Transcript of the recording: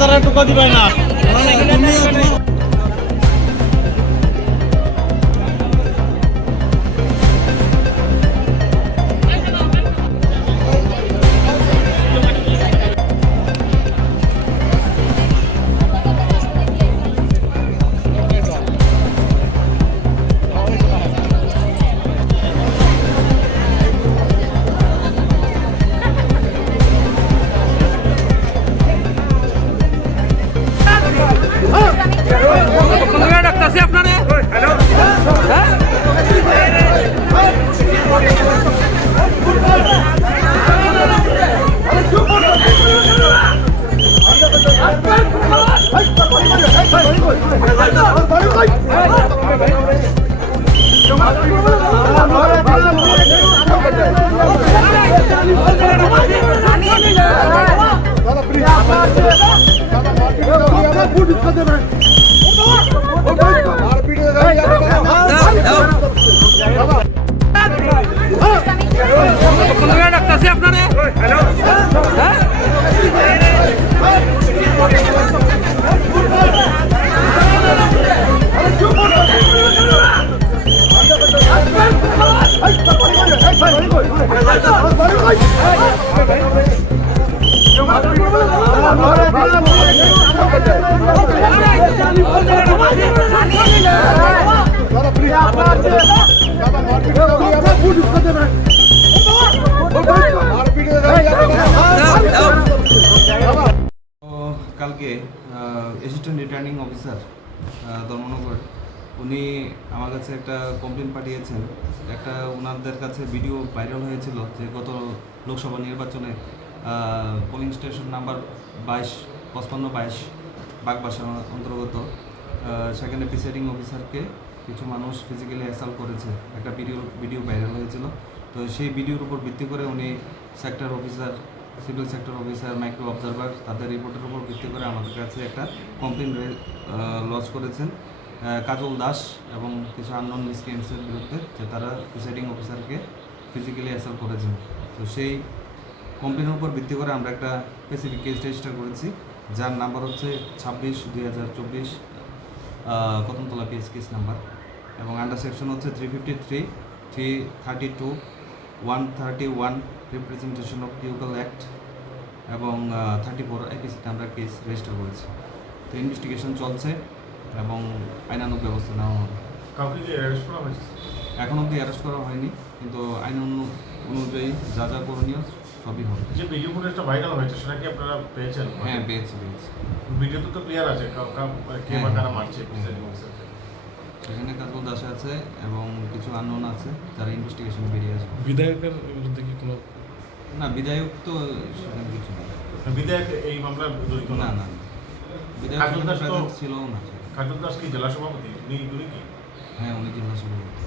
তারা টুকা দিবে না। কালকে অ্যাসিস্ট্যান্ট রিটার্নিং অফিসার ধর্মনগর উনি আমার কাছে একটা কমপ্লেন পাঠিয়েছেন। একটা ওনাদের কাছে ভিডিও ভাইরাল হয়েছিল যে গত লোকসভা নির্বাচনে পোলিং স্টেশন নাম্বার 55-22 বাগবাসার অন্তর্গত সেখানে প্রিসাইডিং অফিসারকে কিছু মানুষ ফিজিক্যালি অ্যাসাল্ট করেছে, একটা ভিডিও ভাইরাল হয়েছিল। তো সেই ভিডিওর উপর ভিত্তি করে উনি sector officer, civil sector officer, micro observer তাদের রিপোর্টের উপর ভিত্তি করে আমাদের কাছে একটা কমপ্লেন লঞ্চ করেছেন কাজল দাস এবং কিছু আননোন মিসক্রিয়েন্টসের বিরুদ্ধে, যে তারা প্রিসাইডিং অফিসারকে ফিজিক্যালি অ্যাসাল্ট করেছেন। তো সেই কমপ্লেনের উপর ভিত্তি করে আমরা একটা স্পেসিফিক কেস রেজিস্টার করেছি, যার নাম্বার হচ্ছে 26/2024 কদমতলা পিএস কেস নাম্বার, এবং আন্ডার সেকশন হচ্ছে 353, 332, 131 রিপ্রেজেন্টেশন অফ পিউকাল অ্যাক্ট এবং 34 আইপিসিতে আমরা কেস রেজিস্টার করেছি। তো ইনভেস্টিগেশন চলছে এবং আইনানুগ ব্যবস্থা নেওয়া হবে। কাউকে কি অ্যারেস্ট করা হয়েছে? এখন অবধি অ্যারেস্ট করা হয়নি, কিন্তু আইন অনুযায়ী যা যা করণীয় সবই হবে। যে ভিডিও ফুটেজটা ভাইরাল হয়েছে সেটা কি আপনারা পেয়েছেন? হ্যাঁ, পেয়েছি। ভিডিওতে তো ক্লিয়ার আছে কে বা কারা মারছে। সেখানে কাজল দাস আছে এবং কিছু আননোন আছে, তারা ইনভেস্টিগেশন বেরিয়ে আসবে। বিধায়কের বিরুদ্ধে কি কোনো? না, বিধায়ক তো সেখানে কিছু নেই। বিধায়ক এই মামলা জড়িত না, বিধায়ক ছিল না। কাজল দাস কি জেলা সভাপতি? উনি কি? হ্যাঁ, উনি জেলা সভাপতি।